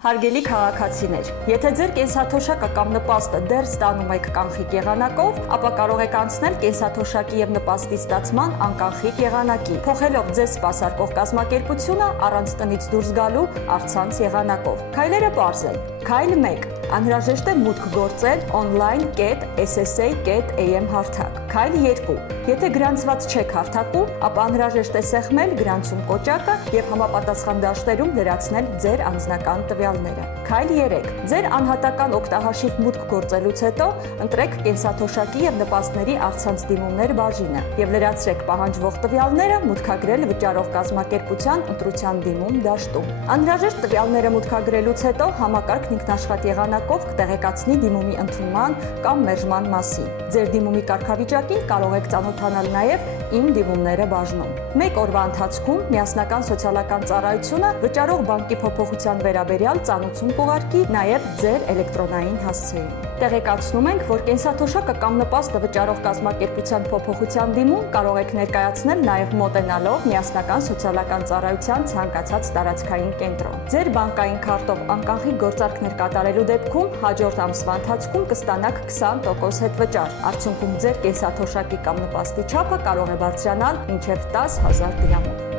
Հարգելի քաղաքացիներ, եթե ձեր կենսաթոշակը կամ նպաստը դեռ ստանում եք կանխիկ եղանակով, ապա կարող եք անցնել կենսաթոշակի եւ նպաստի ստացման անկանխիկ եղանակի, փոխելով ձեզ սպասարկող կազմակերպությունը առանց տնից դուրս գալու առցանց եղանակով։ Քայլերը պարզ են։ Քայլ 1. Անհրաժեշտ է մուտք գործել online.ssa.am հարթակ։ Քայլ 2. Եթե գրանցված չեք հարթակում, ապա անհրաժեշտ է սեղմել գրանցում կոճակը եւ համապատասխան դաշտերում լրացնել ձեր անձնական տվյալները։ Քայլ 3. Ձեր անհատական օգտահաշիվ մուտք գործելուց հետո ընտրեք կենսաթոշակի եւ նպաստների առցանց դիմումներ բաժինը եւ լրացրեք պահանջվող տվյալները մուտքագրել վճարող կազմակերպության ընտրության դիմում դաշտում։ Անհրաժեշտ տվյալները մուտքագրելուց հետո համակարգն ինքնաշխատ եղանակով կտեղեկացնի դիմումի ընդունման կամ մերժման մասին։ Ձեր դիմումի կարգավիճակին կարող եք ծանոթանալ նաև Իմ դիմումները բաժնում։ Մեկ օրվա ընթացքում միասնական սոցիալական ծառայությունը վճարող բանկի փոփոխության վերաբերյալ ծանուցում կուղարկի նաև ձեր էլեկտրոնային հասցեին։ Տեղեկացնում ենք, որ կենսաթոշակը կամ նպաստը վճարող կազմակերպության փոփոխության դիմում կարող եք ներկայացնել նաև մոտենալով միասնական սոցիալական ծառայության ցանկացած տարածքային կենտրոն։ Ձեր բանկային քարտով անկանխիկ գործարքներ կատարելու դեպքում հաջորդ ամսվա ընթացքում կստանաք 20% հետվճար։ Արդյունքում ձեր կենսաթոշակի կամ նպաստի չափը կարող է բարձրանալ մինչև 10,000 դրամով։